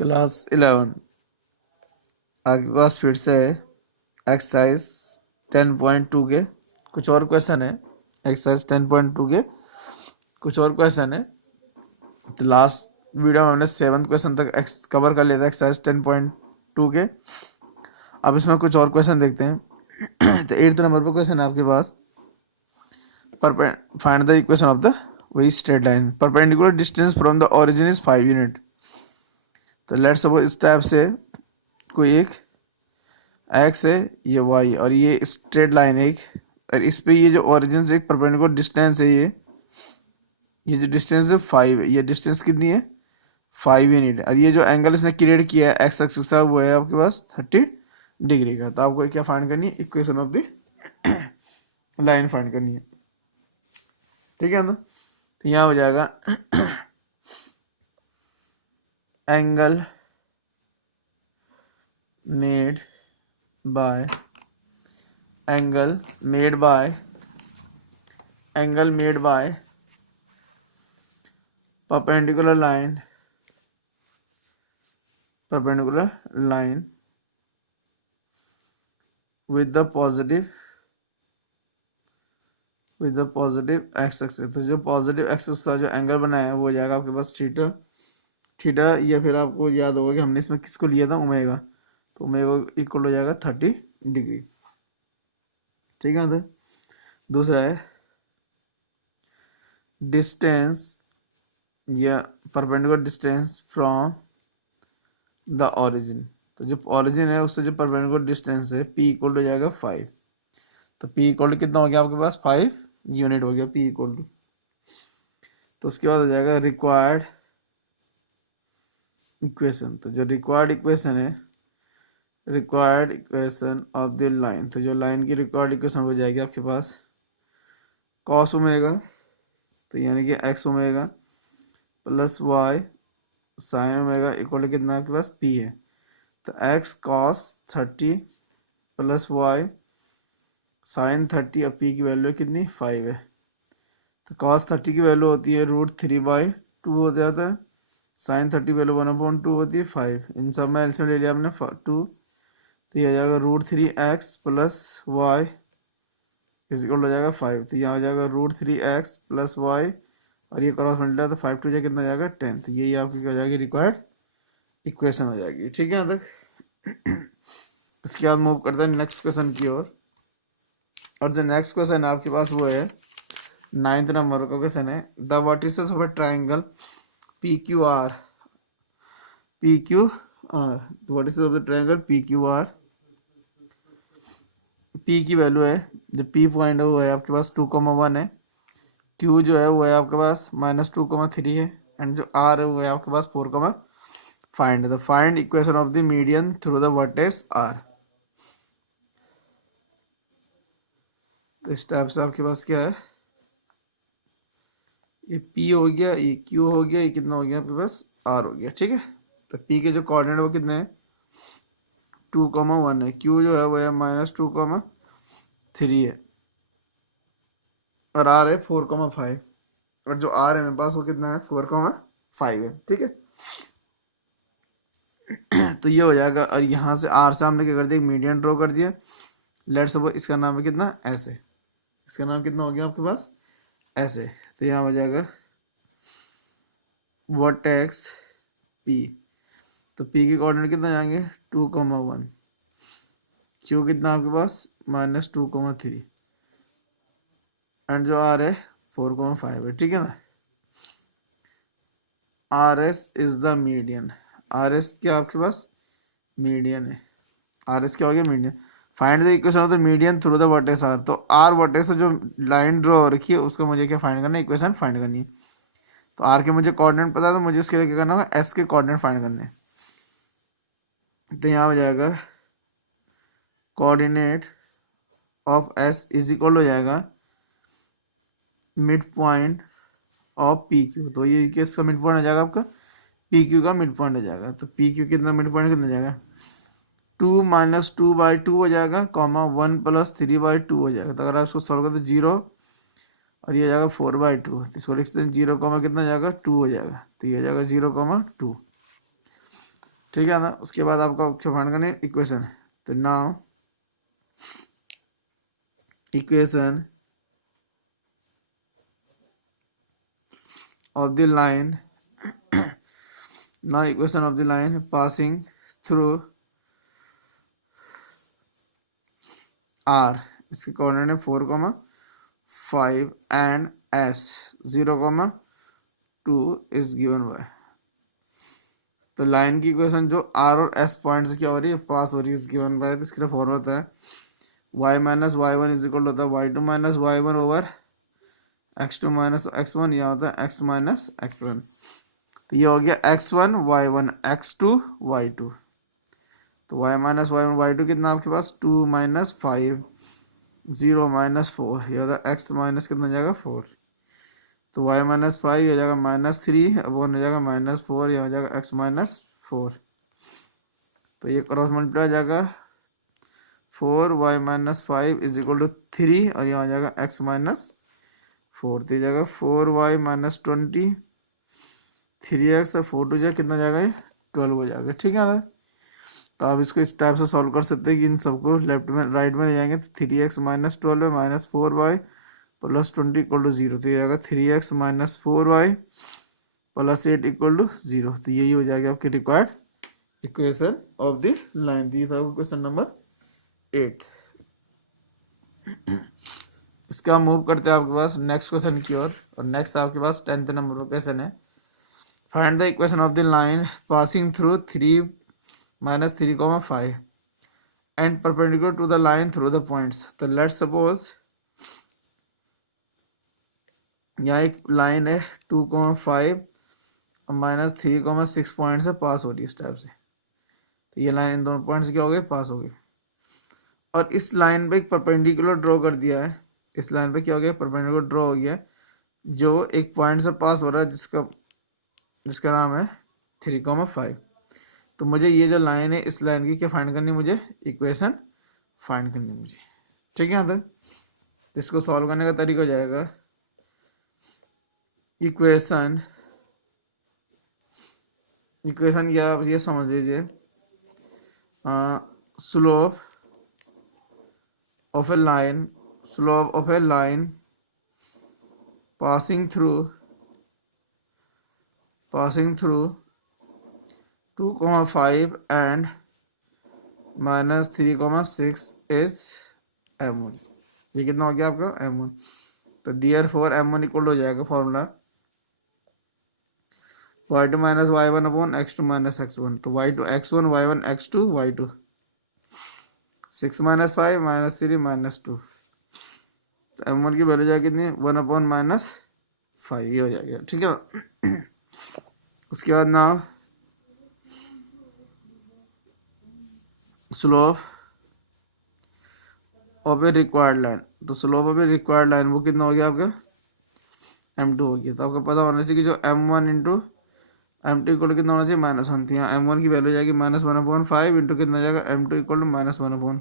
Class 11 आपके पास फिर से है एक्सरसाइज 10.2 के कुछ और क्वेश्चन है। एक्सरसाइज 10.2 के कुछ और क्वेश्चन है। तो लास्ट वीडियो में हमने 7th क्वेश्चन तक कवर कर लिया था एक्सरसाइज 10.2 के। अब इसमें कुछ और क्वेश्चन देखते हैं। तो 8th नंबर पर क्वेश्चन है आपके पास, find the equation of the वही straight line. Perpendicular distance from the origin is 5 unit. तो लेट्स सपोज इस टाइप से कोई एक एक्स है, ये वाई, और ये स्ट्रेट लाइन है एक, और इस पे ये जो ओरिजिन से एक परपेंडिकुलर डिस्टेंस है, ये जो डिस्टेंस है 5 है। ये डिस्टेंस कितनी है? 5 यूनिट है। और ये जो एंगल इसने क्रिएट किया है एक्स एक्सिस का, वो है आपके पास 30 डिग्री का। तो आपको क्या फाइंड करनी है? Equation of the line find करनी है। ठीक है ना? तो यहाँ हो जाएगा angle made by angle made by perpendicular line with the positive x axis. तो जो पॉजिटिव एक्सिस का जो एंगल बनाया है वो हो जाएगा आपके पास थीटा, या फिर आपको याद होगा कि हमने इसमें किसको लिया था? ओमेगा। तो ओमेगा इक्वल हो जाएगा 30 डिग्री। ठीक है। तो दूसरा है डिस्टेंस या perpendicular distance from the origin. तो जो ओरिजिन है उससे जो परपेंडिकुलर डिस्टेंस है p इक्वल हो जाएगा 5। तो p इक्वल कितना हो गया आपके पास? 5 यूनिट हो गया p इक्वल टू। तो उसके बाद हो जाएगा रिक्वायर्ड इक्वेशन। तो जो रिक्वायर्ड इक्वेशन है, required equation of the line, तो जो लाइन की रिक्वायर्ड इक्वेशन हो जाएगी आपके पास कॉस ओमेगा, तो यानी कि X omega plus Y sine omega equal कितना आपके पास? p है। तो X cos 30 plus Y sine 30, और p की वैल्यू कितनी? 5 है। तो कॉस 30 की वैल्यू होती है √3/2 हो जाता है। साइन 30 वैल्यू 1/2 होती है 5। इन सब में एलसीएम ले लिया हमने 2। तो ये आ जाएगा √3x plus Y is equal हो जाएगा 5। तो यहाँ हो जाएगा √3x प्लस वाई, और ये क्रॉस मल्टीप्लाई, तो 5 टू कितना जाएगा? 10। तो यही आपकी हो जाएगी रिक्वायर्ड इक्वेशन हो जाएगी। ठीक है यहाँ तक। इसके बाद मूव करते हैं नेक्स्ट क्वेश्चन की ओर। और जो नेक्स्ट क्वेश्चन है आपके पास वो है 9th नंबर का क्वेश्चन है। The vertices of a triangle P Q R vertices of the triangle P Q R, P की वैल्यू है, जो पी पॉइंट है वो है आपके पास 2,1 है। क्यू जो है वो है आपके पास -2,3 है, एंड जो आर है वो है आपके पास 4, find equation of the median through the vertex R. तो इस टाइप से आपके पास क्या है? ये P हो गया, ये Q हो गया, ये कितना हो गया आपके पास? R हो गया। ठीक है। तो P के जो कोऑर्डिनेट वो कितने हैं? 2,1 है। Q जो है वो है -2,3 है, और R है 4,5, और जो R है मेरे पास वो कितना है? 4,5 है। ठीक है। तो ये हो जाएगा, और यहाँ से R से हमने क्या कर दिया? मीडियन ड्रॉ कर दिया। लेट्स सपोज इसका नाम है कितना? ऐसे। इसका नाम कितना हो गया आपके पास? ऐसे। तो यहाँ हो जाएगा वर्टेक्स P। तो P के कोऑर्डिनेट कितना जाएंगे? 2,1। Q कितना आपके पास? -2,3, एंड जो R है 4,5 है। ठीक है ना? RS is the median. RS क्या आपके पास? मीडियन है। RS क्या हो गया? Median. Find the equation of the median through the vertex R। तो R वर्टेक्स से जो लाइन ड्रॉ हो रखी है उसका मुझे क्या फाइंड करना है? इक्वेशन फाइंड करनी है। तो R के मुझे कोऑर्डिनेट पता है, तो मुझे इसके लिए क्या करना होगा? S के कोऑर्डिनेट फाइंड करने हैं। तो यहाँ हो जाएगा coordinate of S is equal हो जाएगा mid point of P Q. तो ये किसका मिड पॉइंट हो जाएगा? आपका पी क्यू का मिड पॉइंट हो जाएगा। तो पी क्यू कितना मिड पॉइंट कितना जाएगा? 2 - 2/2 हो जाएगा, 1 + 3/2 हो जाएगा। तो अगर आप इसको सॉल्व करें तो 0, और ये हो जाएगा 4/2। तो इसको लिखते हैं 0, कितना जाएगा? 2 हो जाएगा। तो ये हो जाएगा 0,2। ठीक है ना। उसके बाद आपको फाइंड करनी है इक्वेशन। तो now equation of the line now equation of the line passing through R, इसके कोऑर्डिनेट है 4,5 and S 0,2 is given by। तो लाइन की इक्वेशन जो R और S पॉइंट से क्या हो रही है, पास हो रही है, इज गिवन बाय। तो इसका फॉर्मूला होता है y minus Y one is equal होता है y2 minus Y one over x2 minus x1, यहाँ होता है x माइनस x1। तो ये हो गया x1 y1 x2 y2। तो y minus Y one Y two कितना आपके पास 2 माइनस 5 0 माइनस 4, ये होता है x माइनस कितना हो जाएगा 4। तो y माइनस 5 हो जाएगा -3 अब वन हो जाएगा -4, यह हो जाएगा x माइनस 4। तो ये क्रॉस मल्टीप्लाई हो जाएगा 4y minus 5 is equal to 3 और यहाँ हो जाएगा x माइनस 4। तो ये जाएगा 4y माइनस 20 3x और 4 टू जाए कितना जाएगा, ये 12 हो जाएगा। ठीक है ना। तो आप इसको इस टाइप से सॉल्व कर सकते हैं कि इन सबको लेफ्ट में राइट में ले जाएंगे। तो 3x माइनस 12 है minus 4y plus 20 equal to 0। तो ये जाएगा 3x minus 4y plus 8 equal to 0। तो यही हो जाएगा आपकी required equation of the line. दी था क्वेश्चन नंबर 8। इसका मूव करते हैं आपके पास नेक्स्ट क्वेश्चन की ओर। और नेक्स्ट आपके पास 10th नंबर का क्वेश्चन है, find the equation of the line passing through 3 minus 3,5 and perpendicular to the line through the points. तो लेट्स सपोज यहाँ एक लाइन है 2,5 और माइनस 3,6 पॉइंट से पास हो रही है इस टाइप से। तो ये लाइन इन दोनों पॉइंट से क्या हो गई, पास हो गई। और इस लाइन पे एक परपेंडिकुलर ड्रॉ कर दिया है। इस लाइन पे क्या हो गया, परपेंडिकुलर ड्रॉ हो गया जो एक पॉइंट से पास हो रहा है जिसका नाम है 3,5। तो मुझे ये जो लाइन है इस लाइन की क्या फाइंड करनी है, मुझे इक्वेशन फाइंड करनी है मुझे। ठीक है। तो इसको सॉल्व करने का तरीका हो जाएगा इक्वेशन क्या आप ये समझ लीजिए, slope of a line passing through 2,5 and minus 3,6 is m1। ये कितना हो गया आपका m1। तो therefore m1 इक्वल हो जाएगा formula y2 minus y1 upon x2 minus x1। तो y2 x1 y1 x2 y2 6 minus 5 minus 3 minus 2। तो m1 की वैल्यू जाएगी कितनी 1 अपॉन माइनस 5, ये हो जाएगा। ठीक है। उसके बाद ना slope of a required line. तो slope of a required line वो कितना हो गया आपका m2 हो गया। तो आपको पता होना चाहिए कि जो m1 इंटू m2 इक्वल कितना होना चाहिए -1 थी। यहाँ m1 की वैल्यू जाएगी -1/5 इंटू कितना जाएगा m2 इक्वल टू -1/।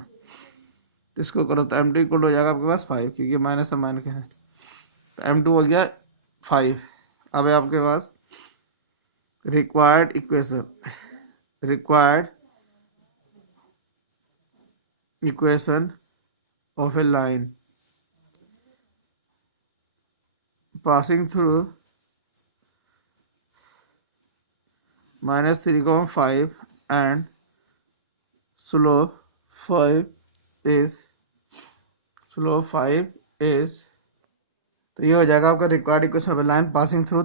तो इसको करो तो m2 इक्वल हो जाएगा आपके पास 5 क्योंकि माइनस से माइनस है। तो m2 हो गया 5। अब है आपके पास required equation of a line passing through -3,5 and slope 5 is। तो ये हो जाएगा आपका required equation of a line passing through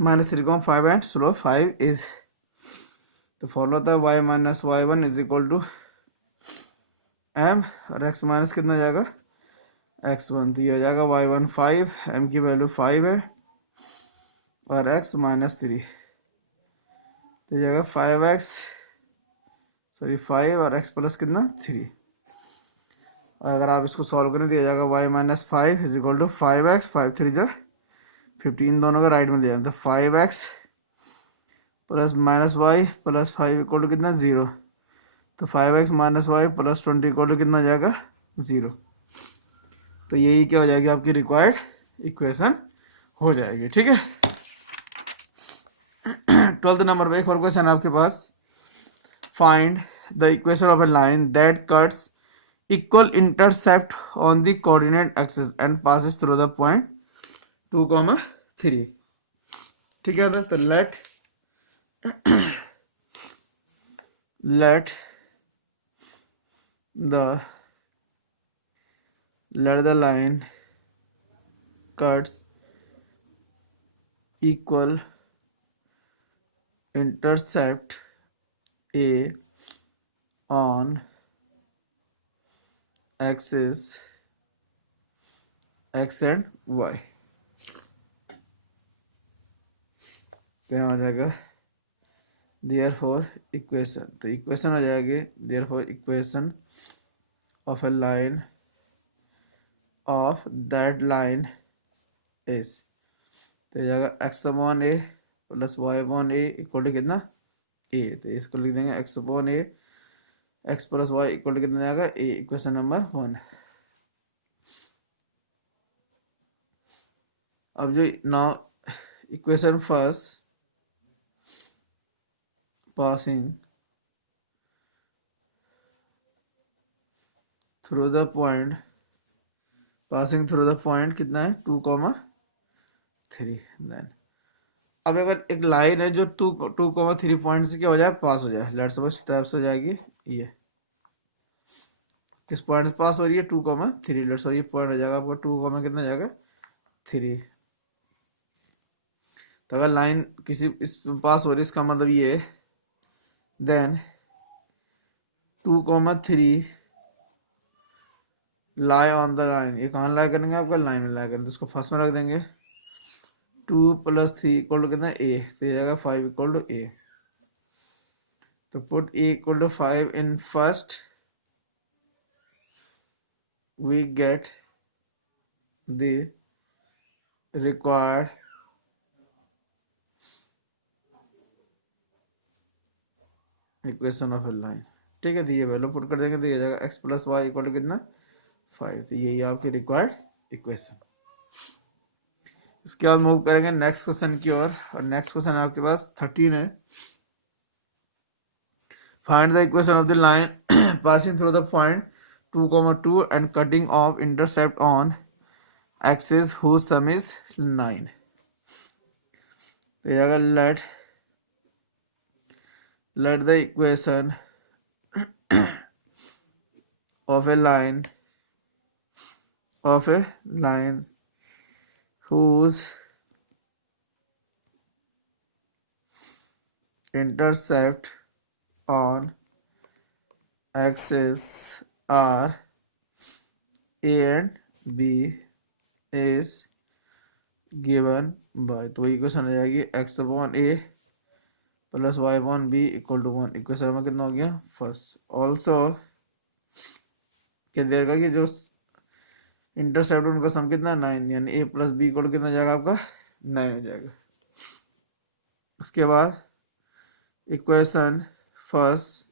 -3,5 and slope 5 is. तो फॉर्मूला होता है y minus Y one is equal to m और x माइनस कितना जाएगा x1। तो ये हो जाएगा y1 5, m की वैल्यू 5 है और x -3। तो जाएगा 5 और x प्लस कितना 3। और अगर आप इसको सॉल्व करें तो ये जाएगा y minus 5 is equal to 5x 5 3 जा 15, दोनों का राइट में ले जाए तो 5x plus minus Y plus 5 equal to कितना 0। तो 5x minus Y plus 20 equal to कितना जाएगा 0। तो यही क्या हो जाएगी आपकी रिक्वायर्ड इक्वेशन हो जाएगी। ठीक है। 12th नंबर पे एक और क्वेश्चन आपके पास, find the equation of a line that cuts equal intercept on the coordinate axis and passes through the point 2,3। ठीक है, तो let the line cuts equal intercept A on axis x and y। तो यहाँ हो जाएगा therefore equation, तो equation हो जाएगी therefore equation of a line of that line is, तो हो जाएगा x upon a plus y upon a equal to कितना a, तो इसको लिख देंगे x upon a x plus y equal to कितना जाएगा a, इक्वेशन नंबर 1। अब जो now equation first passing through the point, passing through the point कितना है 2,3। देन अब अगर एक लाइन है जो 2,3 पॉइंट से क्या हो जाए पास हो जाए, लेट्स सपोज स्टेप्स हो जाएगी, ये किस पॉइंट से पास हो रही है 2,3, लेट्स सपोज ये पॉइंट हो जाएगा आपका 2, कितना जाएगा 3। तो अगर लाइन किसी इस पास हो रही है इसका मतलब ये है, then 2,3 lie on the line, ये कहाँ लाई करेंगे आपका लाइन में लाई करेंगे, तो इसको फर्स्ट में रख देंगे 2 + 3 इक्वल टू कितना ए, तो ये जाएगा 5 इक्वल टू ए। तो put a equal to 5 in first, we get the required equation of a line. ठीक है, तो ये वैल्यू पुट कर देंगे तो ये जाएगा x + y इक्वल टू कितना 5, तो यही आपकी रिक्वायर्ड इक्वेशन। इसके बाद मूव करेंगे नेक्स्ट क्वेश्चन की ओर, और नेक्स्ट क्वेश्चन आपके पास 13 है। Find the equation of the line passing through the point 2,2 and cutting of intercept on axis whose sum is 9। तो ये जाएगा let the equation of a line whose intercept on axis are a and b is given by, तो equation आ जाएगी x upon a plus y upon b equal to 1। Equation में कितना हो गया फर्स्ट। ऑल्सो क्या देगा कि जो इंटरसेप्ट उनका सम कितना 9, यानी a + b इक्वल कितना जाएगा आपका 9 हो जाएगा। उसके बाद equation first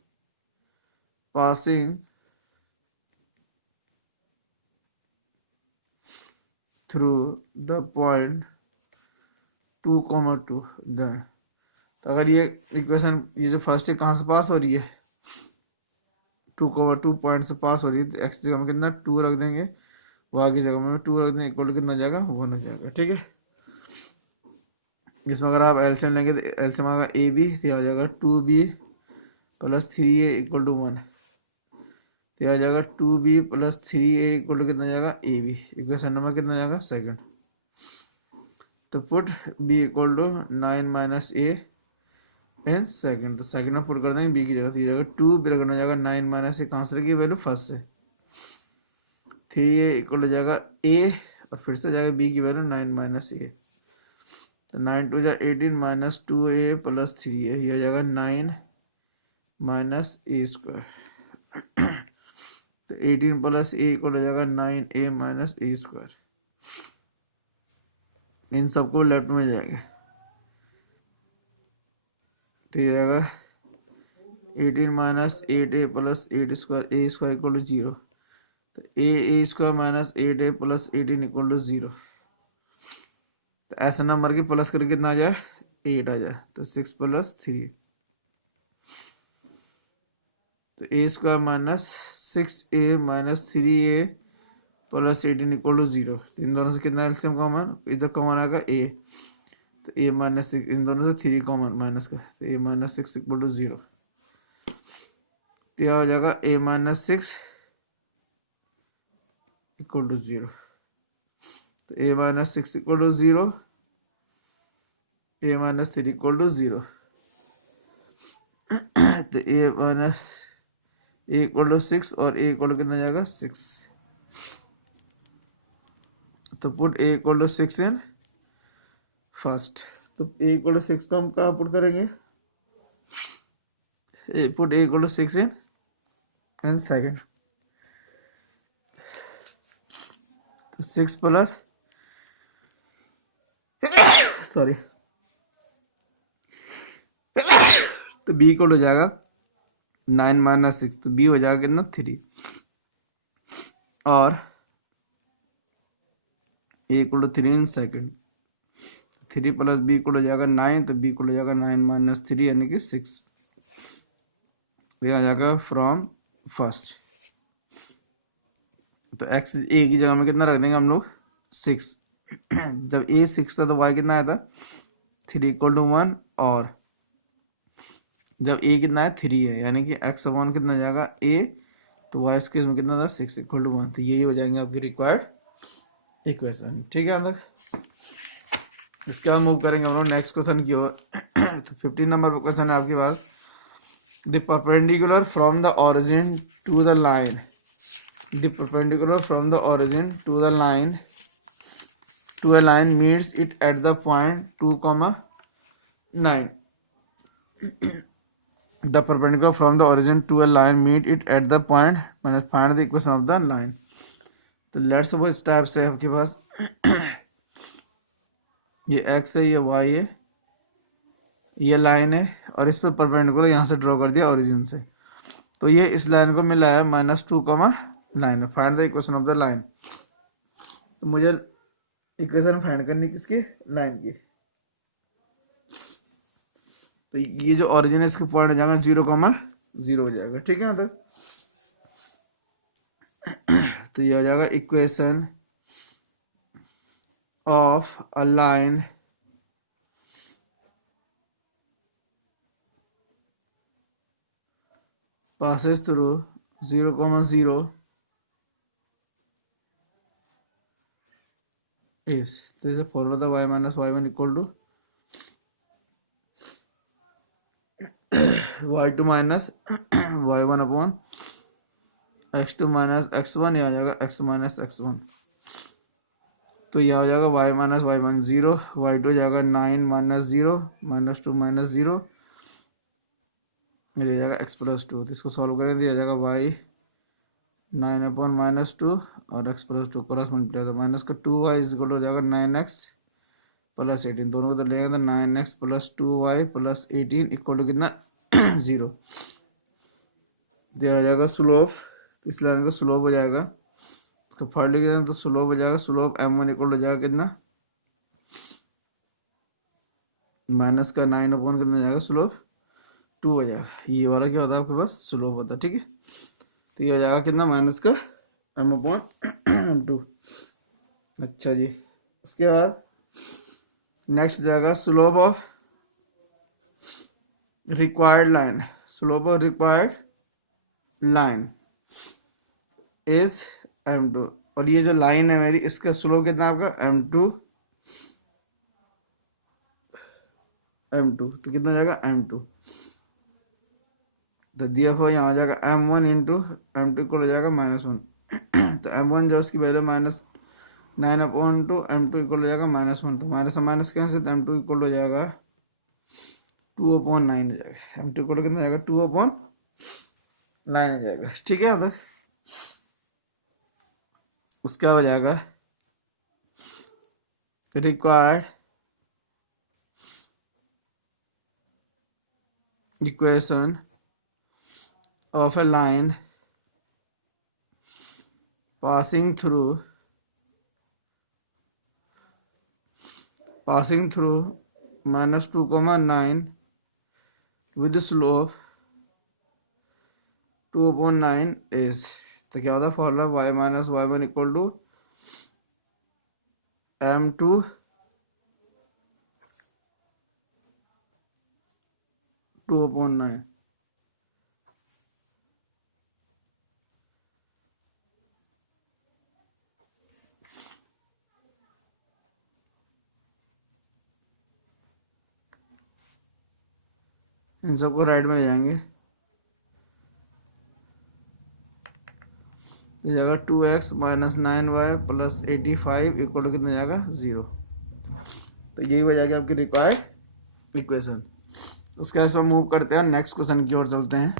passing through the point 2,2, done. तो अगर ये इक्वेशन ये जो फर्स्ट है कहाँ से पास हो रही है 2,2 पॉइंट से पास हो रही है, तो x जगह में कितना 2 रख देंगे, y की जगह में 2 रख देंगे, इक्वल टू कितना जाएगा 1 हो जाएगा। ठीक है, इसमें अगर आप एलसीएम लेंगे तो एलसीएम आएगा ए बी, तो आ जाएगा 2b + 3a इक्वल टू 1, तो आ जाएगा 2b + 3a इक्वल टू कितना जाएगा ए बी। इक्वेशन नंबर कितना जाएगा सेकंड। तो put b equal to 9 - a in second, तो सेकंड में पुट कर देंगे b की जगह, तो ये जाएगा 2 b रखना जाएगा 9 - a, कहाँ से रखी वैल्यू फर्स्ट से, 3a इक्वल हो जाएगा a, और फिर से जाएगा b की वैल्यू 9 - a, तो 9 × 2 = 18 - 2a + 3a, ये हो जाएगा 9 - a²। तो 18 + a इक्वल हो जाएगा 9a - a²। इन सबको लेफ्ट में जाएगा, तो ये जाएगा 18 - 8a + 8² a² इक्वल टू 0, तो a² - 8a + 18 इक्वल टू 0। तो ऐसा नंबर की प्लस करके कितना आ जाए 8 आ जाए, तो 6 + 3, तो a² माइनस 6a - 3a + 18 = 0। इन दोनों से कितना एल्सियम कॉमन, इधर कॉमन आएगा a, तो a - 6, इन दोनों से 3 कॉमन माइनस का, तो a - 6 = 0। तो यह हो जाएगा a - 6 = 0, तो a - 6 = 0, a - 3 = 0, तो a = 6 और a = कितना जाएगा 6, तो पुट a = 6 इन फर्स्ट, तो a = 6 को हम कहाँ पुट करेंगे, पुट a = 6 इन सेकेंड, तो 6 प्लस सॉरी, तो b इक्वल हो जाएगा 9 - 6, तो b हो जाएगा कितना 3, और a = 3 in second, 3 + b equal हो जाएगा 9, तो b इक्वल हो जाएगा 9 - 3 यानी कि 6, ये आ जाएगा फ्रॉम फर्स्ट। तो x a की जगह में कितना रख देंगे हम लोग 6, जब a 6 था तो y कितना आया था 3 = 1, और जब a कितना है 3 है, यानी कि x/1 कितना जाएगा a, तो y इस केस में कितना था 6 = 1, तो यही हो जाएंगे आपकी रिक्वायर्ड इक्वेशन। ठीक है अंदर, इसके बाद मूव करेंगे हम लोग नेक्स्ट क्वेश्चन की ओर। तो 15 नंबर पर क्वेश्चन है आपके पास, the perpendicular from the origin to the line, the perpendicular from the origin to the line to a line meets it at the point 2, 9. The perpendicular from the origin to a line meet it at the point, मैंने find the equation of the line। तो let's suppose इस type से आपके पास ये x है, ये y है, ये लाइन है, और इस पर परपेंडिकुलर यहाँ से ड्रॉ कर दिया ओरिजिन से, तो ये इस लाइन को मिला है -2, 9, find the equation of the line. तो मुझे इक्वेशन फाइंड करनी किसकी, लाइन की, तो ये जो ओरिजिन है इसके पॉइंट जाएगा 0, 0 हो जाएगा। ठीक है, तो ये हो जाएगा equation of a line passes through 0, 0 is, तो इसे फॉर्मूला था y - y1 = y2 - y1 x2 - x1, यह आ जाएगा x - x1, तो यह हो जाएगा y - y1 0, y2 हो जाएगा 9 - 0 -2 - 0, ये जाएगा x + 2, तो इसको सॉल्व करें तो यह जाएगा y 9 - -2 और x + 2 क्रॉस मल्टीप्लाई, तो माइनस का 2y = हो जाएगा 9x + 18, दोनों को तो लेंगे तो 9x + 2y + 18 = कितना 0, दिया जाएगा स्लोप, इस लाइन का स्लोप हो जाएगा, इसका फाइंड किया तो स्लोप हो जाएगा, स्लोप m1 = हो जाएगा कितना माइनस का 9 कितना जाएगा, स्लोप 2 हो जाएगा, ये वाला क्या होता है आपके पास स्लोप होता है। ठीक है, तो ये हो जाएगा कितना माइनस का m/2। अच्छा जी, उसके बाद नेक्स्ट जाएगा slope of required line, slope of required line is m2, और ये जो लाइन है मेरी इसका स्लोप कितना आपका m2, तो कितना जाएगा m2, तो दिया हुआ यहाँ हो जाएगा m1 × m2 = हो जाएगा -1, तो m1 जो उसकी वैल्यू -9/2, m2 = हो जाएगा -1, तो माइनस माइनस कैंसिल, तो m2 = हो जाएगा 2/9 हो जाएगा, m2 = कितना जाएगा 2/9 हो जाएगा। ठीक है, अब उसका हो जाएगा required equation of a line passing through -2,9 with slope 2/9 is, तो क्या होता है formula y-y1 equal to m2 2/9। इन सबको राइट में ले जाएंगे तो जाएगा 2x - 9y + 85 इक्वल टू कितना जाएगा 0। तो यही हो जाएगी आपकी रिक्वायर्ड इक्वेशन। उसके बाद मूव करते हैं नेक्स्ट क्वेश्चन की ओर चलते हैं।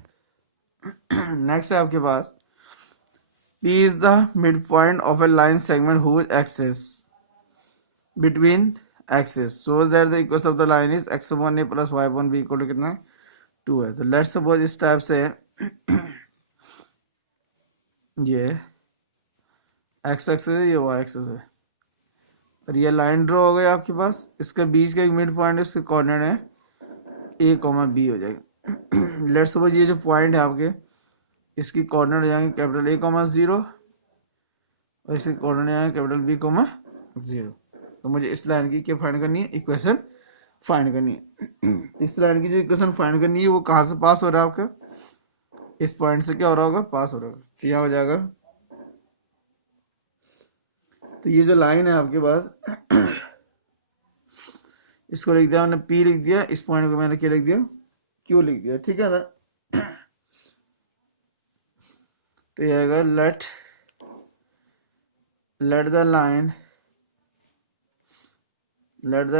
नेक्स्ट है आपके पास P is the midpoint of a line segment whose axis between axis shows that the equation of the line is x1a + y1b equal to कितना 2 है। तो लेट्स सपोज इस टाइप से ये एक्स एक्सेस है, ये वाई एक्सेस है और ये लाइन ड्रॉ हो गई आपके पास। इसके बीच का एक मिड पॉइंट है, उसके कोऑर्डिनेट है a, b हो जाएगा। लेट्स सपोज ये जो पॉइंट है आपके, इसकी कोऑर्डिनेट हो जाएंगे कैपिटल A, 0 और इसके कोऑर्डिनेट आएंगे कैपिटल B, 0। तो मुझे इस लाइन की क्या फाइंड करनी है, इक्वेशन फाइंड करनी है। इस लाइन की जो इक्वेशन फाइंड करनी है वो कहाँ से पास हो रहा है आपका, इस पॉइंट से क्या हो रहा होगा, पास हो रहा होगा। तो यहाँ हो जाएगा, तो ये जो लाइन है आपके पास इसको लिख दिया मैंने P लिख दिया, इस पॉइंट को मैंने क्या लिख दिया, Q लिख दिया, ठीक है ना। तो ये आएगा let the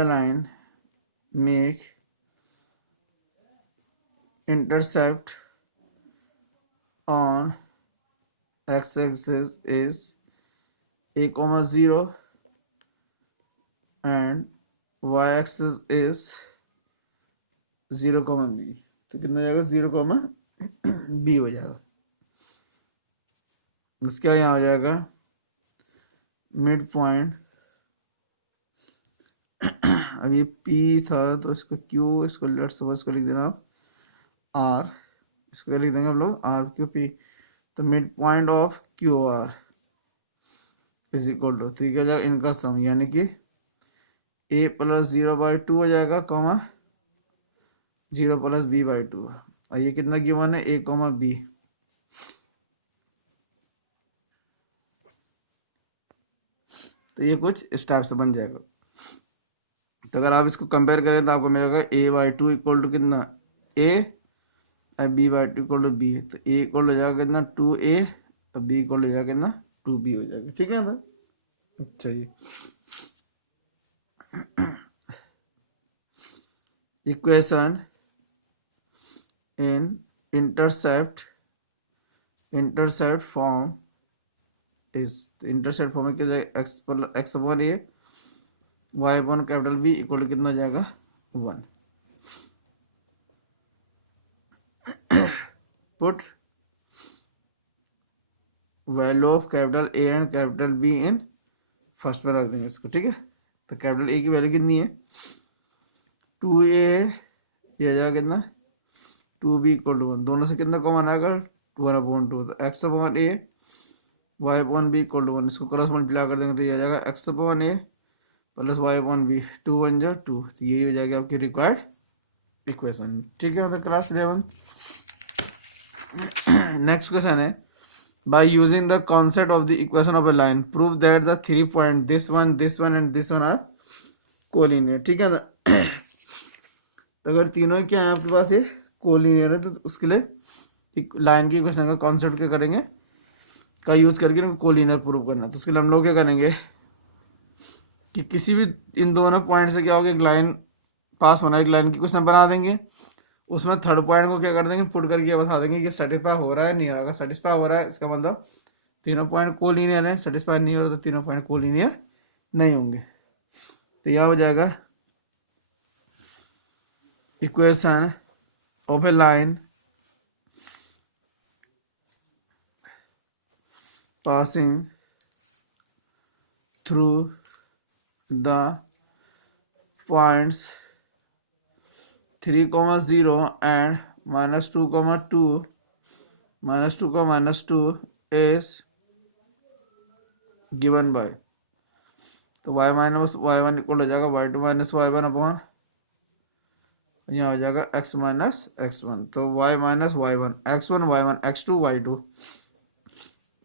line make intercept on x-axis is a, 0 and y-axis is 0, b। तो कितना हो जाएगा 0, b हो जाएगा। उसके बाद यहाँ हो जाएगा मिड पॉइंट। अब ये P था तो इसको Q, इसको लेट्स सपोज इसको लिख देना आप R, इसको क्या लिख देंगे हम लोग RQP। तो mid point of QR is equal to, ठीक है जाएगा इनका सम, यानी कि A + 0/2 हो जाएगा, 0 + B/2। और ये कितना गिवन है, A, B। तो ये कुछ इस टाइप से बन जाएगा। तो अगर आप इसको कंपेयर करें तो आपको मिलेगा A/2 इक्वल टू कितना A और B/2 इक्वल टू B। तो A इक्वल हो जाएगा कितना 2A और B इक्वल हो जाएगा कितना 2B हो जाएगा, ठीक है ना। अच्छा जी, equation in intercept form is, intercept form में क्या जाएगा, x1a y1 capital B equal to कितना हो जाएगा 1। Put value of capital A and capital B in first में रख देंगे इसको, ठीक है। तो कैपिटल A की वैल्यू कितनी है 2A, ये आ जाएगा कितना 2B इक्वल टू 1। दोनों से कितना कॉमन आएगा 1/2। तो x/a y/b इक्वल टू 1, इसको क्रॉस मल्टीप्लाई कर देंगे तो ये आ जाएगा x/a + y/b, 2 1 जो 2। तो यही हो जाएगी आपकी रिक्वायर्ड इक्वेशन, ठीक है। क्लास 11 नेक्स्ट क्वेश्चन है, by using the concept of the equation of a line prove that the 3 point this one and this one are collinear, ठीक है ना। तो अगर तीनों क्या है आपके पास ये कोलिनियर है, तो उसके लिए लाइन की इक्वेशन का कॉन्सेप्ट क्या करेंगे, का यूज करके इनको कोलिनियर प्रूव करना। तो उसके लिए हम लोग क्या करेंगे कि किसी भी इन दोनों पॉइंट से क्या होगा, एक लाइन पास होना, एक लाइन की इक्वेशन बना देंगे, उसमें थर्ड पॉइंट को क्या कर देंगे, पुट करके बता देंगे कि सेटिस्फाई हो रहा है नहीं हो रहा। अगर सेटिस्फाई हो रहा है इसका मतलब तीनों पॉइंट कोलिनियर है, सेटिस्फाई नहीं हो रहा तो तीनों पॉइंट कोलिनियर नहीं होंगे। तो यह हो जाएगा equation of a line passing through the points 3,0 and -2,2 -2 का -2 is given by, तो y minus Y one equal हो जाएगा y2 minus Y one upon यहाँ हो जाएगा x माइनस x1, तो y minus Y one x1 y1 x2 y2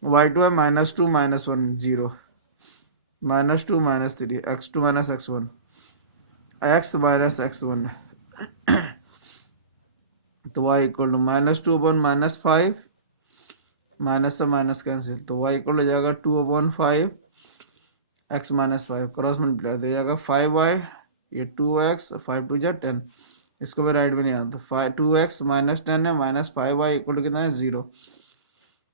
y2 है -2 -1 0 -2 -3 x2 minus x1 x minus x1, तो y equal to -2 upon -5 minus से minus cancel, तो y इक्वल हो जाएगा 2 upon 5 x minus 5 cross multiply दे जाएगा 5y, ये 2x 5 2 जा 10, इसको भी राइट में नहीं आता, 2x माइनस 10 है माइनस 5y इक्वल टू कितना है 0,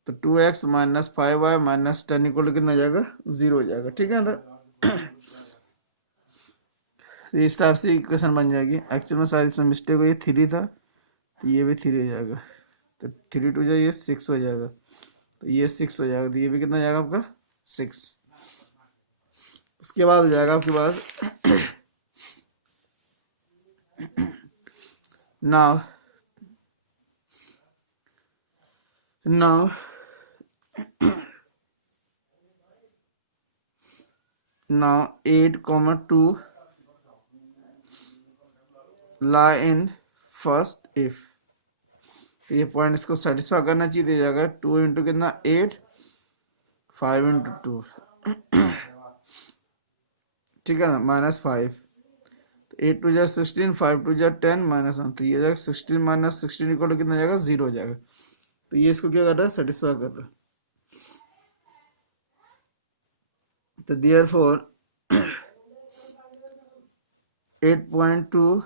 तो 2x minus 5y minus 10 equal to कितना हो जाएगा 0 हो जाएगा। ठीक है, तो इस टाइप से इक्वेशन बन जाएगी। एक्चुअल में शायद इसमें मिस्टेक हुई, 3 था तो ये भी 3 हो जाएगा, तो 3 2 ये 6 हो जाएगा, तो ये 6 हो जाएगा, तो ये भी कितना हो जाएगा आपका 6। उसके बाद हो जाएगा आपके पास now 8,2 lie in first if, तो ये पॉइंट इसको सेटिस्फाई करना चाहिए, दे जाएगा 2 इंटू कितना 8 5 इंटू 2 ठीक है ना -5, तो 8 2 जा 16 5 2 जा 10 -1, तो ये जाएगा 16 माइनस 16 इक्वल टू कितना जाएगा 0 हो जाएगा, तो ये इसको क्या कर रहा है सेटिस्फाई कर रहा है। तो therefore 8.2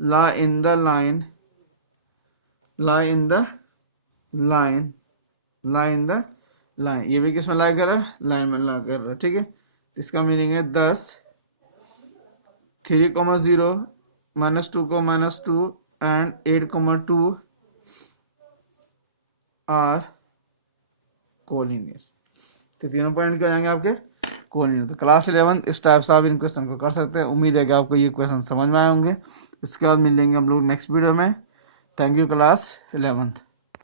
lie in the line ये भी किस में लाई कर रहा है, लाइन में लाई कर रहा है। ठीक है, इसका मीनिंग है 10 3,0 -2 -2 एंड 8,2 आर कोलिनियर, तो तीनों पॉइंट क्या जाएंगे आपके कोलिनियर। तो क्लास 11 इस टाइप से आप इन क्वेश्चन को कर सकते हैं। उम्मीद है कि आपको ये क्वेश्चन समझ में आए होंगे। इसके बाद मिलेंगे हम लोग नेक्स्ट वीडियो में। Thank you class 11।